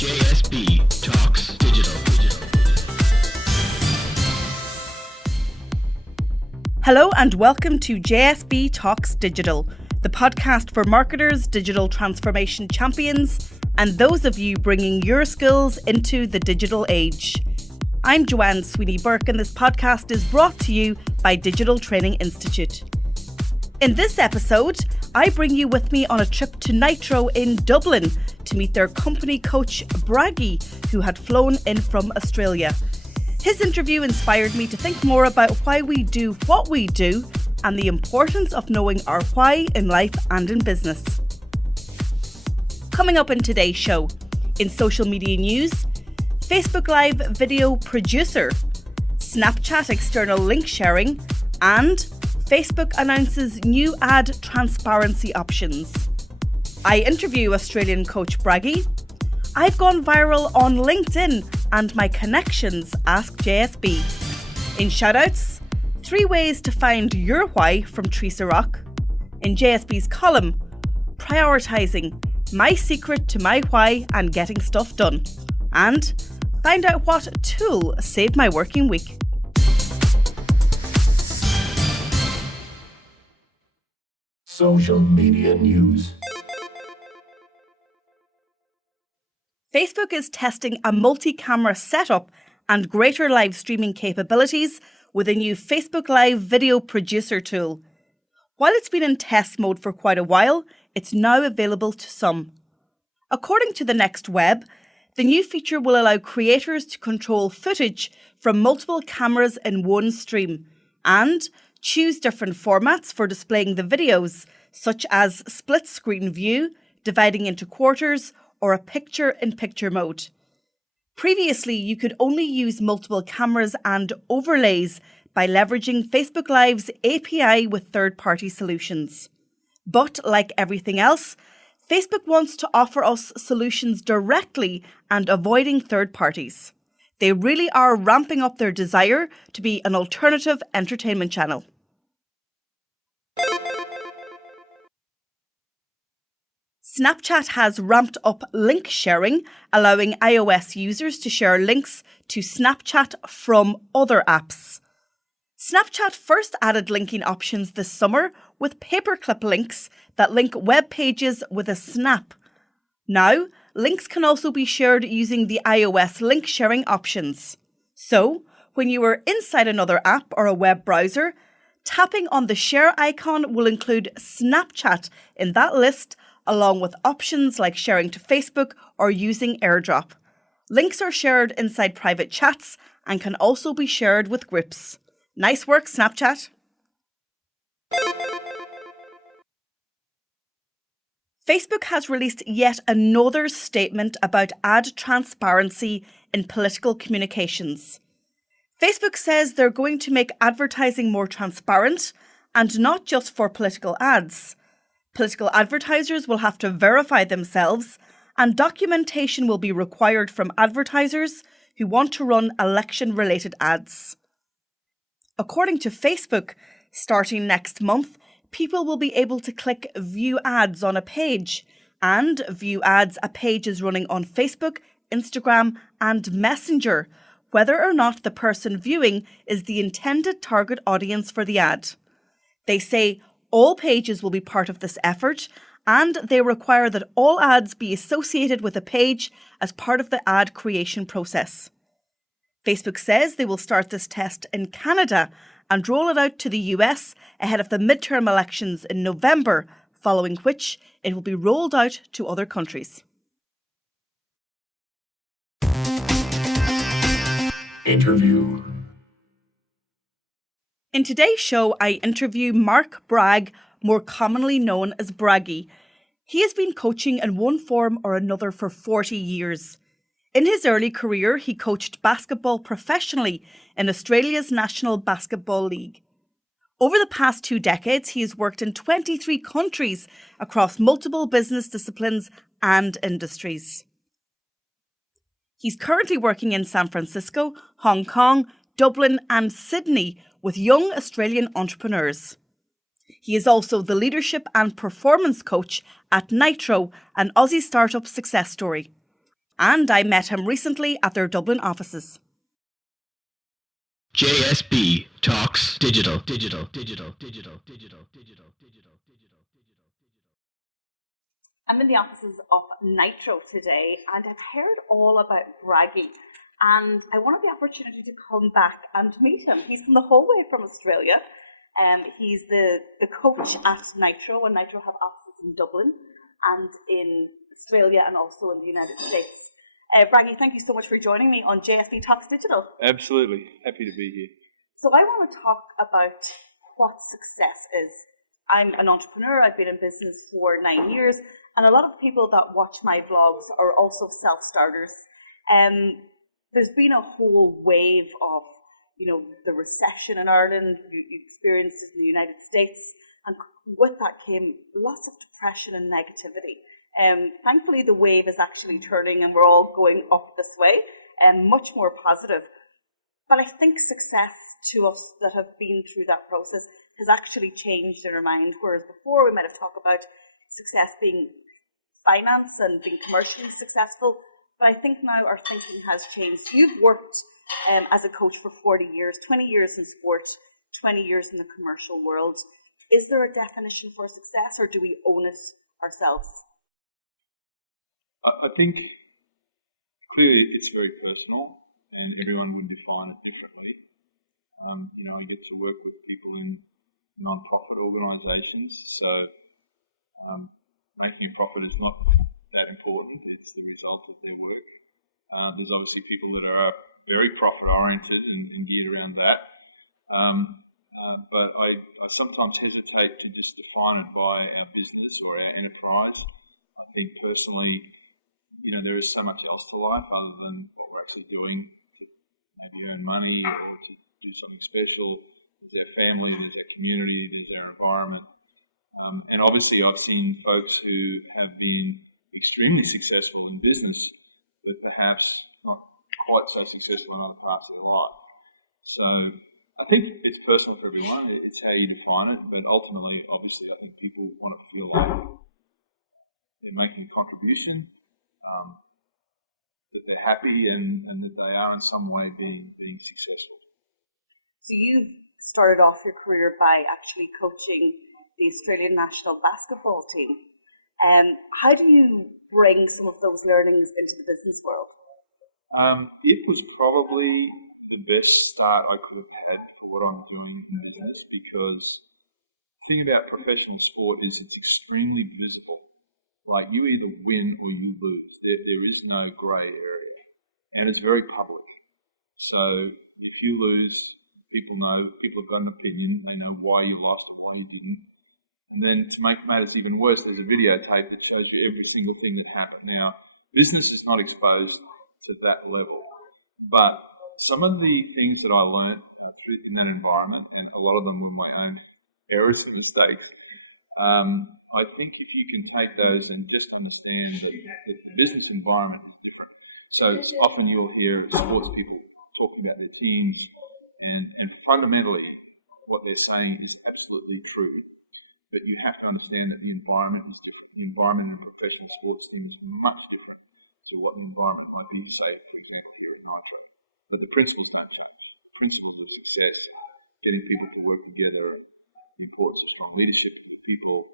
JSB Talks Digital. Hello and welcome to JSB Talks Digital, the podcast for marketers, digital transformation champions, and those of you bringing your skills into the digital age. I'm Joanne Sweeney-Burke, and this podcast is brought to you by Digital Training Institute. In this episode, I bring you with me on a trip to Nitro in Dublin to meet their company coach, Braggy, who had flown in from Australia. His interview inspired me to think more about why we do what we do and the importance of knowing our why in life and in business. Coming up in today's show, in social media news, Facebook Live video producer, Snapchat external link sharing, and Facebook announces new ad transparency options. I interview Australian coach Braggy. I've gone viral on LinkedIn and my connections ask JSB. In shoutouts, 3 ways to find your why from Theresa Rock. In JSB's column, Prioritising, my secret to my why and getting stuff done. And find out what tool saved my working week. Social media news. Facebook is testing a multi-camera setup and greater live streaming capabilities with a new Facebook Live video producer tool. While it's been in test mode for quite a while, it's now available to some. According to the Next Web, the new feature will allow creators to control footage from multiple cameras in one stream and choose different formats for displaying the videos, such as split-screen view, dividing into quarters, or a picture-in-picture mode. Previously, you could only use multiple cameras and overlays by leveraging Facebook Live's API with third-party solutions. But like everything else, Facebook wants to offer us solutions directly and avoiding third parties. They really are ramping up their desire to be an alternative entertainment channel. Snapchat has ramped up link sharing, allowing iOS users to share links to Snapchat from other apps. Snapchat first added linking options this summer with paperclip links that link web pages with a snap. Now, links can also be shared using the iOS link sharing options. So, when you are inside another app or a web browser, tapping on the share icon will include Snapchat in that list, along with options like sharing to Facebook or using AirDrop. Links are shared inside private chats and can also be shared with groups. Nice work, Snapchat. Facebook has released yet another statement about ad transparency in political communications. Facebook says they're going to make advertising more transparent and not just for political ads. Political advertisers will have to verify themselves, and documentation will be required from advertisers who want to run election-related ads. According to Facebook, starting next month, people will be able to click View Ads on a page and view ads a page is running on Facebook, Instagram, and Messenger, whether or not the person viewing is the intended target audience for the ad. They say all pages will be part of this effort, and they require that all ads be associated with a page as part of the ad creation process. Facebook says they will start this test in Canada and roll it out to the US ahead of the midterm elections in November, following which it will be rolled out to other countries. Interview. In today's show, I interview Mark Bragg, more commonly known as Braggy. He has been coaching in one form or another for 40 years. In his early career, he coached basketball professionally in Australia's National Basketball League. Over the past 2 decades, he has worked in 23 countries across multiple business disciplines and industries. He's currently working in San Francisco, Hong Kong, Dublin and Sydney with young Australian entrepreneurs. He is also the leadership and performance coach at Nitro, an Aussie startup success story. and I met him recently at their Dublin offices. JSB Talks Digital. I'm in the offices of Nitro today, and I've heard all about Braggy, and I wanted the opportunity to come back and meet him. He's from the whole way from Australia. He's the coach at Nitro, and Nitro have offices in Dublin and in Australia and also in the United States. Braggy, thank you so much for joining me on JSB Talks Digital. Absolutely. Happy to be here. So I want to talk about what success is. I'm an entrepreneur. I've been in business for 9 years, and a lot of people that watch my vlogs are also self-starters. There's been a whole wave of, the recession in Ireland. You experienced it in the United States, and with that came lots of depression and negativity. Thankfully, the wave is actually turning, and we're all going up this way, and much more positive. But I think success to us that have been through that process has actually changed in our mind, whereas before we might have talked about success being finance and being commercially successful, but I think now our thinking has changed. You've worked as a coach for 40 years, 20 years in sport, 20 years in the commercial world. Is there a definition for success, or do we own it ourselves? I think clearly it's very personal, and everyone would define it differently. I get to work with people in non-profit organisations, so making a profit is not that important. It's the result of their work. There's obviously people that are very profit-oriented and geared around that. But I sometimes hesitate to just define it by our business or our enterprise. I think personally, there is so much else to life other than what we're actually doing to maybe earn money or to do something special. There's our family, there's our community, there's our environment. And obviously I've seen folks who have been extremely successful in business, but perhaps not quite so successful in other parts of their life. So I think it's personal for everyone. It's how you define it, but ultimately, obviously, I think people want to feel like they're making a contribution, that they're happy, and that they are in some way being successful. So you started off your career by actually coaching the Australian national basketball team. How do you bring some of those learnings into the business world? It was probably the best start I could have had for what I'm doing in business, because the thing about professional sport is it's extremely visible. Like, you either win or you lose. There is no grey area, and it's very public. So if you lose, people know, people have got an opinion, they know why you lost and why you didn't. And then to make matters even worse, there's a videotape that shows you every single thing that happened. Now, business is not exposed to that level, but some of the things that I learned in that environment, and a lot of them were my own errors and mistakes, I think if you can take those and just understand that the business environment is different. So often you'll hear sports people talking about their teams, and fundamentally what they're saying is absolutely true. But you have to understand that the environment is different. The environment in a professional sports team is much different to what the environment might be, say, for example, here at Nitro. But the principles don't change. Principles of success, getting people to work together, the importance of strong leadership with people,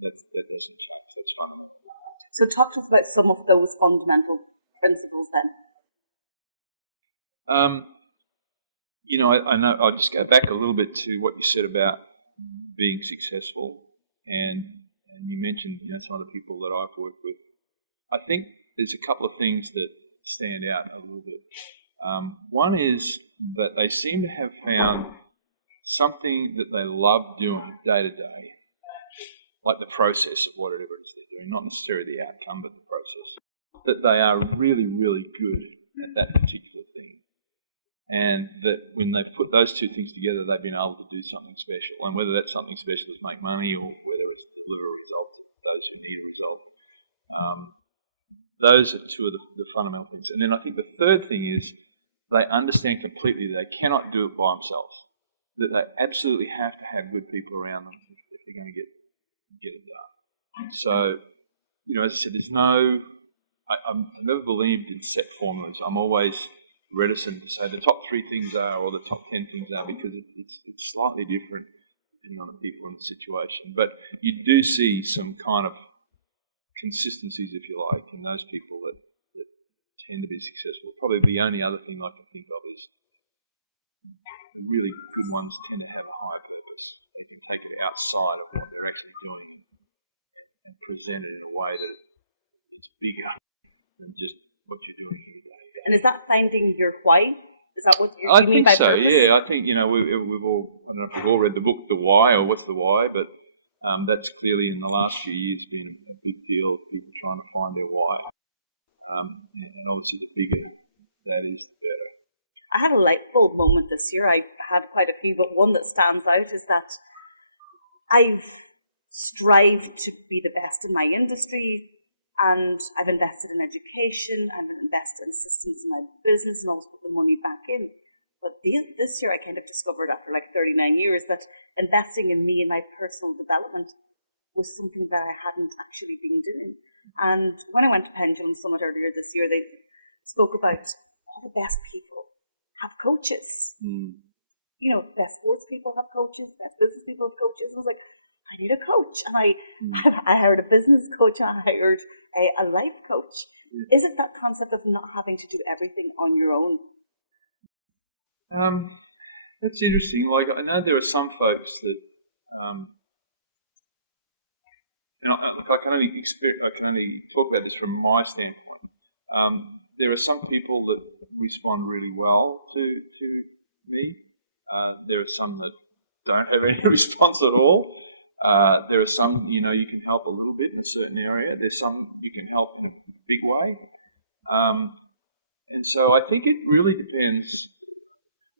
that doesn't change. That's fundamental. So talk to us about some of those fundamental principles then. I know I'll just go back a little bit to what you said about being successful, and you mentioned some of the people that I've worked with. I think there's a couple of things that stand out a little bit. One is that they seem to have found something that they love doing day to day, like the process of whatever it is they're doing, not necessarily the outcome, but the process. That they are really, really good at that particular thing. And that when they've put those two things together, they've been able to do something special. And whether that something special is make money or whether it's deliver a result to those who need a result. Those are two of the fundamental things. And then I think the third thing is they understand completely they cannot do it by themselves. That they absolutely have to have good people around them if they're going to get it done. And so, as I said, there's no I've never believed in set formulas. I'm always reticent to say the top 3 things are or the top 10 things are because it's slightly different depending on the people and the situation. But you do see some kind of consistencies, if you like, in those people that tend to be successful. Probably the only other thing I can think of is the really good ones tend to have a higher purpose. They can take it outside of what they're actually doing and present it in a way that is bigger than just what you're doing every day. And is that finding your why? Is that what you think mean by so, purpose? yeah. I think, we've all, I don't know if we've all read the book, The Why, or What's the Why, but that's clearly in the last few years been a big deal of people trying to find their why. And obviously the bigger that is, the better. I had a light bulb moment this year. I had quite a few, but one that stands out is that I've strived to be the best in my industry, and I've invested in education, I've invested in systems in my business, and also put the money back in. But this year I kind of discovered after like 39 years that investing in me and my personal development was something that I hadn't actually been doing. And when I went to Pendulum Summit earlier this year, they spoke about all the best people have coaches. You know, best sports people have coaches, best business people have coaches. And I was like, I need a coach. And I hired a business coach, I hired a life coach. Is it that concept of not having to do everything on your own? That's interesting. Like, I know there are some folks that, and I can only talk about this from my standpoint. There are some people that respond really well to me. There are some that don't have any response at all. There are some, you can help a little bit in a certain area. There's some you can help in a big way. And so I think it really depends.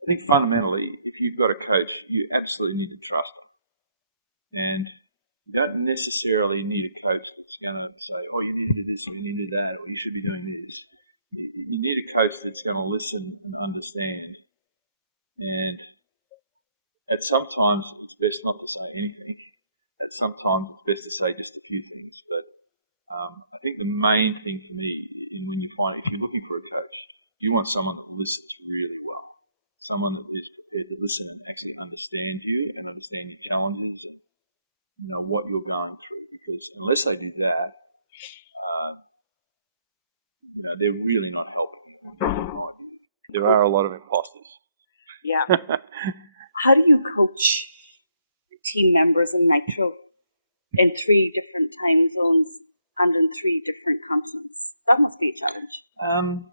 I think fundamentally, if you've got a coach, you absolutely need to trust them. And you don't necessarily need a coach that's going to say, oh, you need to do this, or you need to do that, or you should be doing this. You need a coach that's going to listen and understand. And at sometimes it's best not to say anything. At sometimes it's best to say just a few things. But I think the main thing for me, when you if you're looking for a coach, you want someone that listens really well. Someone that is prepared to listen and actually understand you and understand your challenges and what you're going through. Because unless they do that, they're really not helping you. There are a lot of imposters. Yeah. How do you coach team members in Nitro in 3 different time zones and in 3 different continents? That must be a challenge.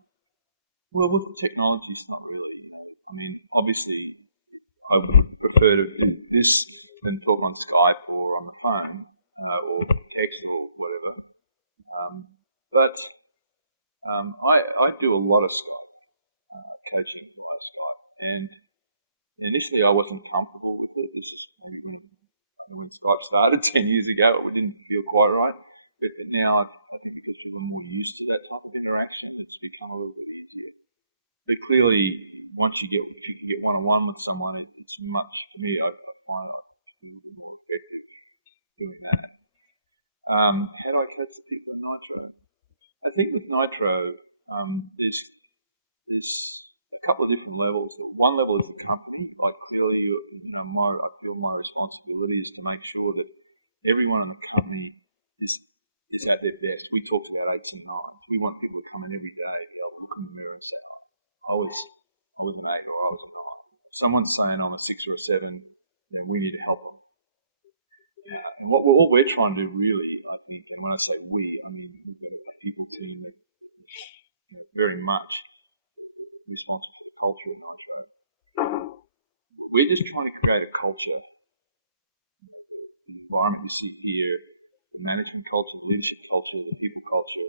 Well, with technology, it's not really. I mean, obviously, I would prefer to do this than talk on Skype or on the phone or text or whatever. But I do a lot of Skype coaching via Skype, and initially I wasn't comfortable with it. This is maybe when Skype started 10 years ago, it didn't feel quite right. But now I think because people are more used to that type of interaction, it's become a little bit easier. But clearly, if you can get one-on-one with someone, it's much, for me, I find it a little bit more effective doing that. How do I coach the people in Nitro? I think with Nitro, there's a couple of different levels. One level is the company. Like clearly, I feel my responsibility is to make sure that everyone in the company is at their best. We talked about 8s and 9s. We want people to come in every day, they'll look in the mirror and say, I was an 8 or I was a 9. If someone's saying I'm a 6 or a 7, we need to help them. Yeah. And what we're trying to do really, I think, and when I say we, I mean we've got a people team that very much responsible for the culture of Nitro. We're just trying to create a culture, the environment you see here, the management culture, the leadership culture, the people culture,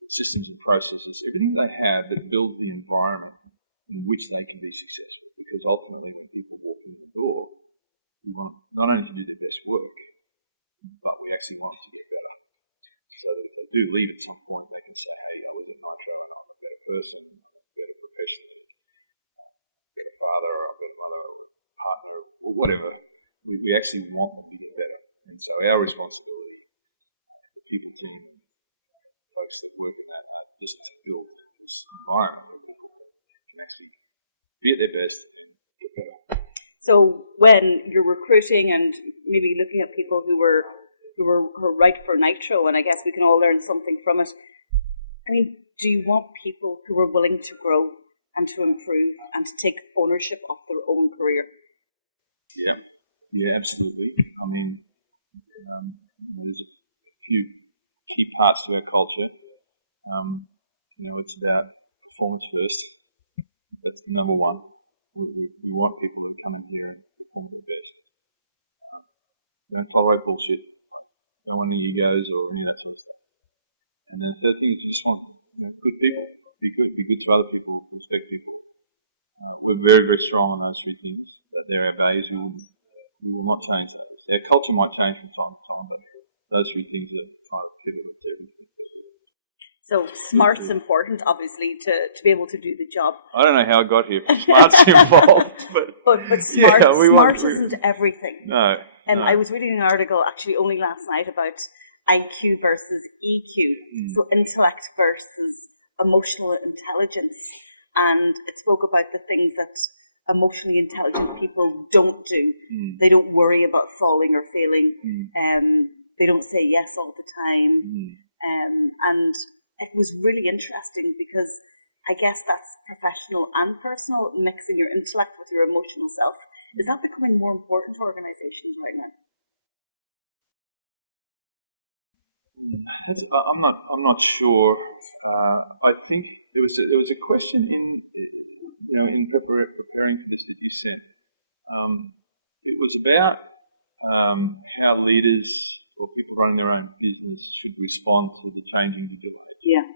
the systems and processes, everything they have that builds the environment in which they can be successful. Because ultimately, when people walk in the door, we want not only to do their best work, but we actually want to get better. So that if they do leave at some point, they can say, hey, I was at Nitro and I'm a better person, a better professional, a better father, or a better mother, or partner, or whatever. We actually want them to get better. And so our responsibility, the people team, folks that work in that just to build this environment that can actually be at their best. So when you're recruiting and maybe looking at people who were right for Nitro, and I guess we can all learn something from it. I mean, do you want people who are willing to grow and to improve and to take ownership of their own career? Yeah, absolutely. I mean, there's a few key parts to our culture. It's about performance first. That's number one. We want people to come in here and perform their best. Don't tolerate bullshit. Don't want any egos or any of that sort of stuff. And then the third thing is just want good people. Be good to other people, respect people. We're very, very strong on those three things. They're our values. We will not change those. Our culture might change from time to time, but those three things are kind of pivotal to everything. So smart's important, obviously, to be able to do the job. I don't know how I got here. Smart's involved, but smart isn't everything. No. I was reading an article actually only last night about IQ versus EQ, so intellect versus emotional intelligence, and it spoke about the things that emotionally intelligent people don't do. They don't worry about falling or failing. They don't say yes all the time, and it was really interesting because I guess that's professional and personal, mixing your intellect with your emotional self. Is that becoming more important for organizations right now? I'm not sure. I think there was a question in preparing for this that you said. It was about how leaders or people running their own business should respond to the changing digital age. Yeah.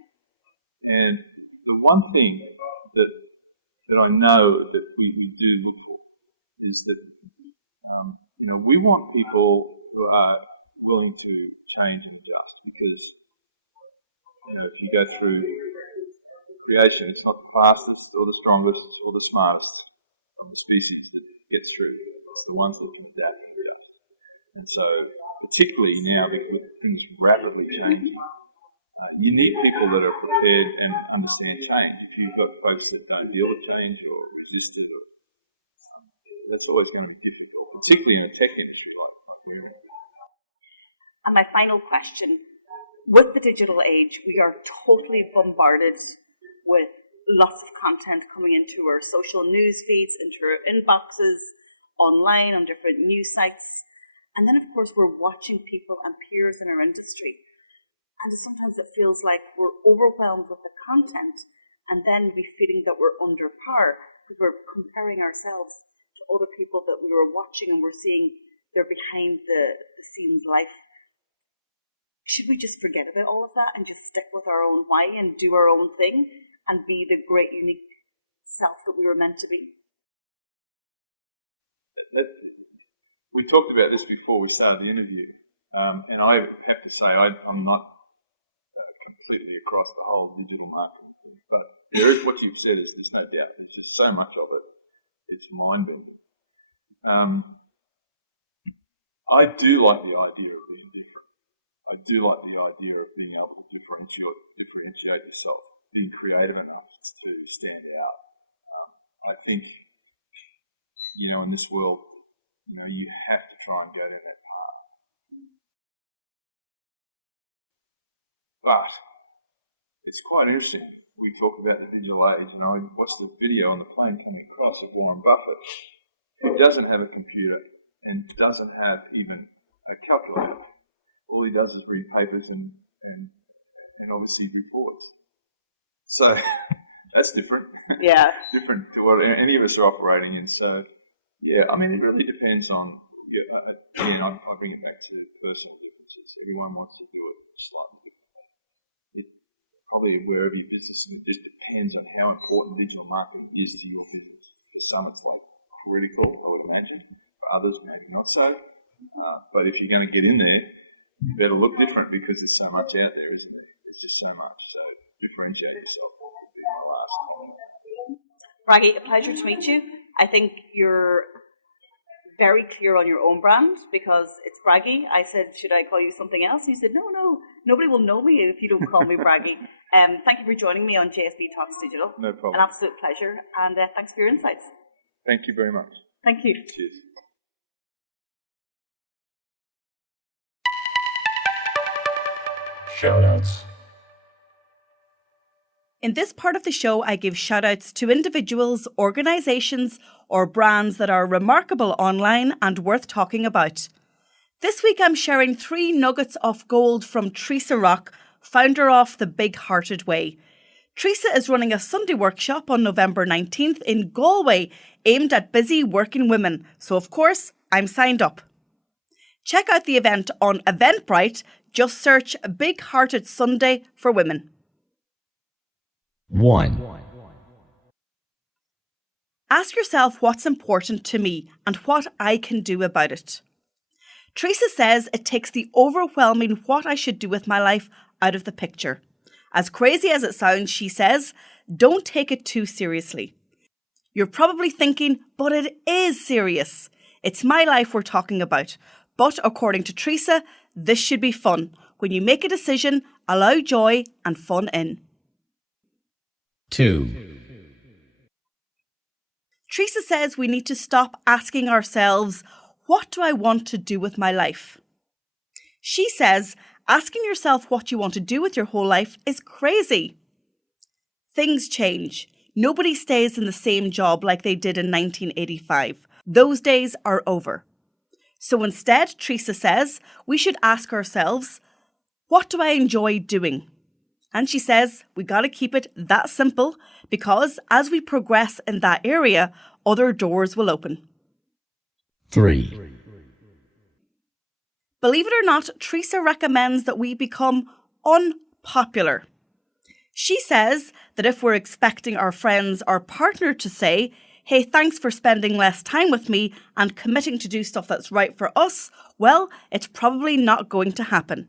And the one thing that I know that we do look for is that we want people who are willing to change and adjust, because if you go through creation, it's not the fastest or the strongest or the smartest species that gets through. It's the ones that can adapt and adjust. And so, particularly now with things rapidly changing, you need people that are prepared and understand change. If you've got folks that don't deal with change or resist it, that's always going to be difficult, particularly in a tech industry like we're in. And my final question, with the digital age, we are totally bombarded with lots of content coming into our social news feeds, into our inboxes, online, on different news sites. And then, of course, we're watching people and peers in our industry. And sometimes it feels like we're overwhelmed with the content, and then we're feeling that we're under par because we're comparing ourselves to other people that we were watching and we're seeing they're behind the scenes life. Should we just forget about all of that and just stick with our own why and do our own thing and be the great, unique self that we were meant to be? We talked about this before we started the interview, and I have to say I'm not completely across the whole digital marketing thing, but there is what you've said. There's no doubt. There's just so much of it. It's mind-bending. I do like the idea of being different. I do like the idea of being able to differentiate yourself, being creative enough to stand out. I think, in this world, you have to try and go down that path. But it's quite interesting. We talk about the digital age, and I watched the video on the plane coming across of Warren Buffett, who doesn't have a computer and doesn't have even a calculator. All he does is read papers and obviously reports. So that's different. Yeah. Different to what any of us are operating in. So, yeah, I mean, it really depends on, again, I bring it back to personal differences. Everyone wants to do it slightly differently. Probably wherever your business is, it just depends on how important digital marketing is to your business. For some, it's like critical, I would imagine. For others, maybe not so. But if you're going to get in there, you better look different because there's so much out there, isn't there? There's just so much. So differentiate yourself would be my last comment. Braggy, a pleasure to meet you. I think you're very clear on your own brand because it's Braggy. I said, should I call you something else? You said, no, Nobody will know me if you don't call me Braggy. Thank you for joining me on JSB Talks Digital. No problem. An absolute pleasure, and thanks for your insights. Thank you very much. Thank you. Cheers. Shoutouts. In this part of the show, I give shoutouts to individuals, organisations, or brands that are remarkable online and worth talking about. This week, I'm sharing 3 nuggets of gold from Theresa Rock, founder of The Big Hearted Way. Theresa is running a Sunday workshop on November 19th in Galway, aimed at busy working women. So, of course, I'm signed up. Check out the event on Eventbrite. Just search Big Hearted Sunday for women. 1. Ask yourself what's important to me and what I can do about it. Theresa says it takes the overwhelming what I should do with my life out of the picture. As crazy as it sounds, she says, don't take it too seriously. You're probably thinking, but it is serious. It's my life we're talking about. But according to Theresa, this should be fun. When you make a decision, allow joy and fun in. 2. Theresa says we need to stop asking ourselves, what do I want to do with my life? She says asking yourself what you want to do with your whole life is crazy. Things change. Nobody stays in the same job like they did in 1985. Those days are over. So instead, Theresa says we should ask ourselves, what do I enjoy doing? And she says we got to keep it that simple because as we progress in that area, other doors will open. 3. Believe it or not, Theresa recommends that we become unpopular. She says that if we're expecting our friends or partner to say, hey, thanks for spending less time with me and committing to do stuff that's right for us, well, it's probably not going to happen.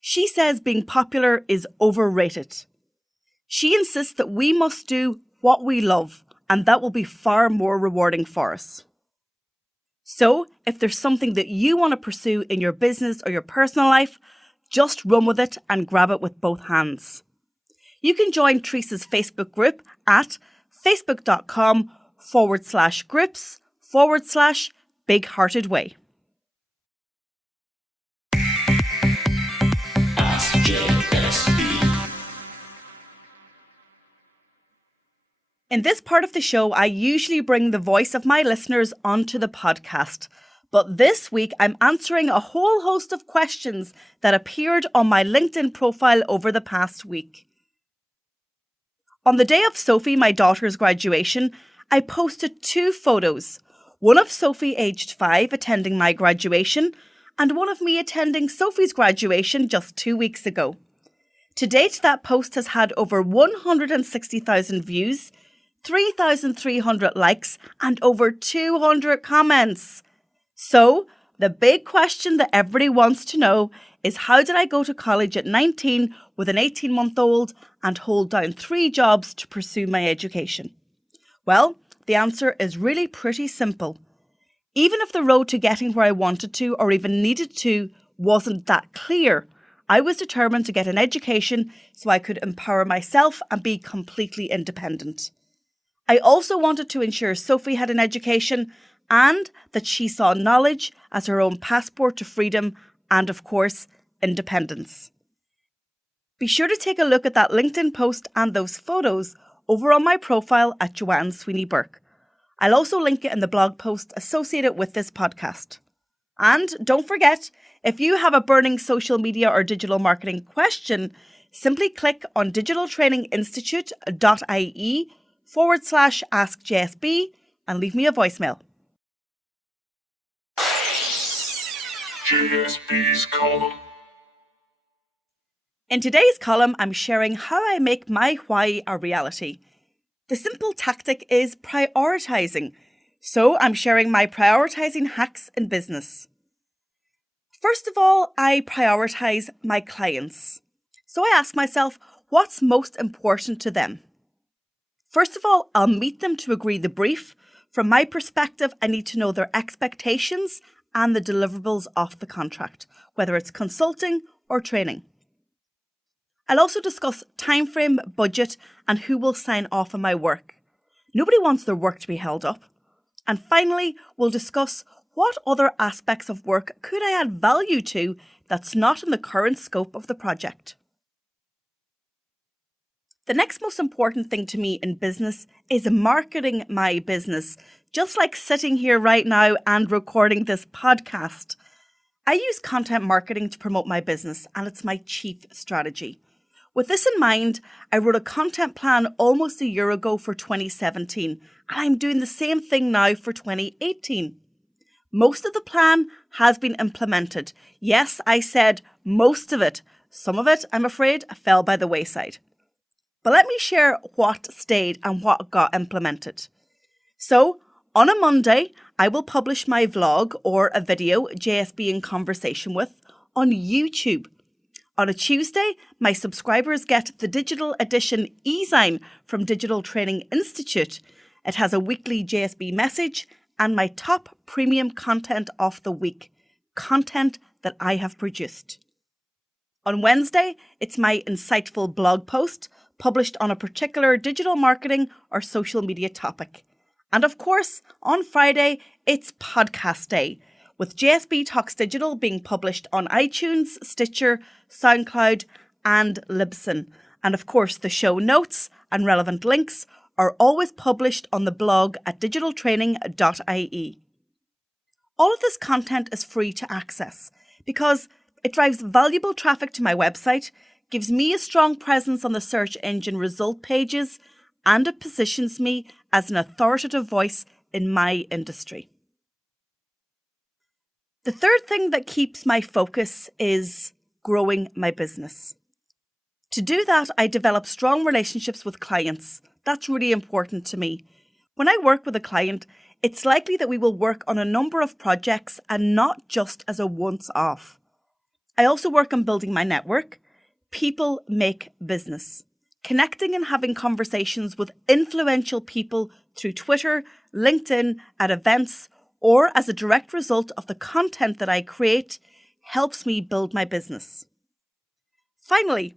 She says being popular is overrated. She insists that we must do what we love, and that will be far more rewarding for us. So, if there's something that you want to pursue in your business or your personal life, just run with it and grab it with both hands. You can join Theresa's Facebook group at facebook.com/groups/Big Hearted Way. Ask JSB. In this part of the show, I usually bring the voice of my listeners onto the podcast. But this week, I'm answering a whole host of questions that appeared on my LinkedIn profile over the past week. On the day of Sophie, my daughter's graduation, I posted 2 photos. One of Sophie, aged 5, attending my graduation, and one of me attending Sophie's graduation just 2 weeks ago. To date, that post has had over 160,000 views, 3,300 likes, and over 200 comments. So, the big question that everybody wants to know is how did I go to college at 19 with an 18-month-old and hold down 3 jobs to pursue my education? Well, the answer is really pretty simple. Even if the road to getting where I wanted to or even needed to wasn't that clear, I was determined to get an education so I could empower myself and be completely independent. I also wanted to ensure Sophie had an education and that she saw knowledge as her own passport to freedom and, of course, independence. Be sure to take a look at that LinkedIn post and those photos over on my profile at Joanne Sweeney Burke. I'll also link it in the blog post associated with this podcast. And don't forget, if you have a burning social media or digital marketing question, simply click on digitaltraininginstitute.ie/askjsb and leave me a voicemail. JSB's column. In today's column, I'm sharing how I make my why a reality. The simple tactic is prioritizing. So I'm sharing my prioritizing hacks in business. First of all, I prioritize my clients. So I ask myself, what's most important to them? First of all, I'll meet them to agree the brief. From my perspective, I need to know their expectations and the deliverables of the contract, whether it's consulting or training. I'll also discuss timeframe, budget, and who will sign off on my work. Nobody wants their work to be held up. And finally, we'll discuss what other aspects of work could I add value to that's not in the current scope of the project. The next most important thing to me in business is marketing my business, just like sitting here right now and recording this podcast. I use content marketing to promote my business, and it's my chief strategy. With this in mind, I wrote a content plan almost a year ago for 2017, and I'm doing the same thing now for 2018. Most of the plan has been implemented. Yes, I said most of it. Some of it, I'm afraid, fell by the wayside. But let me share what stayed and what got implemented. So, on a Monday, I will publish my vlog or a video, JSB in Conversation With, on YouTube. On a Tuesday, my subscribers get the digital edition e-zine from Digital Training Institute. It has a weekly JSB message and my top premium content of the week, content that I have produced. On Wednesday, it's my insightful blog post published on a particular digital marketing or social media topic. And of course, on Friday, it's podcast day, with JSB Talks Digital being published on iTunes, Stitcher, SoundCloud, and Libsyn. And of course, the show notes and relevant links are always published on the blog at digitaltraining.ie. All of this content is free to access because it drives valuable traffic to my website, gives me a strong presence on the search engine result pages, and it positions me as an authoritative voice in my industry. The third thing that keeps my focus is growing my business. To do that, I develop strong relationships with clients. That's really important to me. When I work with a client, it's likely that we will work on a number of projects and not just as a once-off. I also work on building my network. People make business. Connecting and having conversations with influential people through Twitter, LinkedIn, at events, or as a direct result of the content that I create helps me build my business. Finally,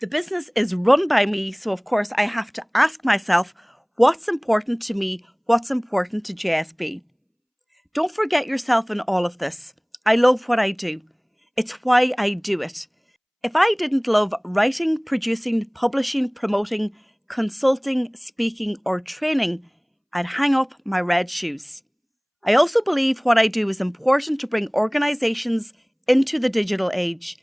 the business is run by me, so of course I have to ask myself what's important to me, what's important to JSB. Don't forget yourself in all of this. I love what I do. It's why I do it. If I didn't love writing, producing, publishing, promoting, consulting, speaking, or training, I'd hang up my red shoes. I also believe what I do is important to bring organisations into the digital age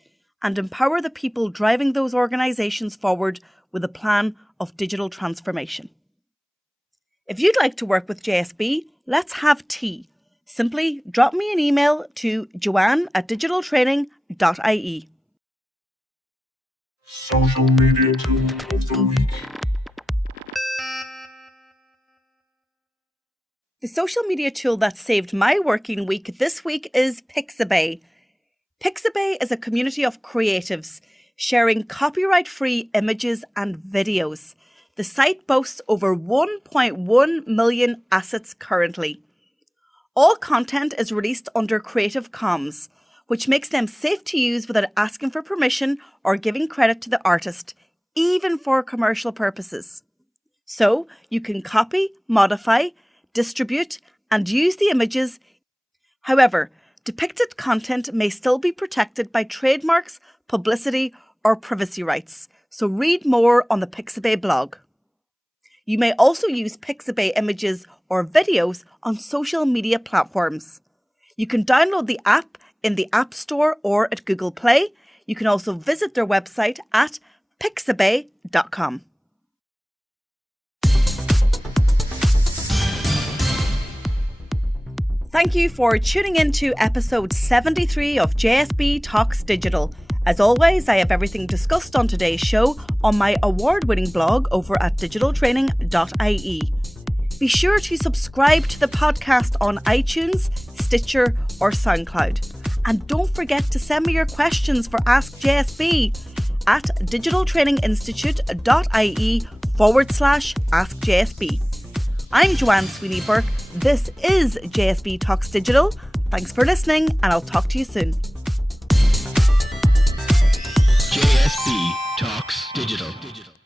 and empower the people driving those organisations forward with a plan of digital transformation. If you'd like to work with JSB, let's have tea. Simply drop me an email to joanne@digitaltraining.ie. Social media tool of the week. The social media tool that saved my working week this week is Pixabay. Pixabay is a community of creatives sharing copyright-free images and videos. The site boasts over 1.1 million assets currently. All content is released under Creative Commons, which makes them safe to use without asking for permission or giving credit to the artist, even for commercial purposes. So you can copy, modify, distribute, and use the images. However, depicted content may still be protected by trademarks, publicity, or privacy rights, so read more on the Pixabay blog. You may also use Pixabay images or videos on social media platforms. You can download the app in the App Store or at Google Play. You can also visit their website at pixabay.com. Thank you for tuning in to episode 73 of JSB Talks Digital. As always, I have everything discussed on today's show on my award-winning blog over at digitaltraining.ie. Be sure to subscribe to the podcast on iTunes, Stitcher, or SoundCloud. And don't forget to send me your questions for Ask JSB at digitaltraininginstitute.ie/AskJSB. I'm Joanne Sweeney Burke. This is JSB Talks Digital. Thanks for listening, and I'll talk to you soon. JSB Talks Digital.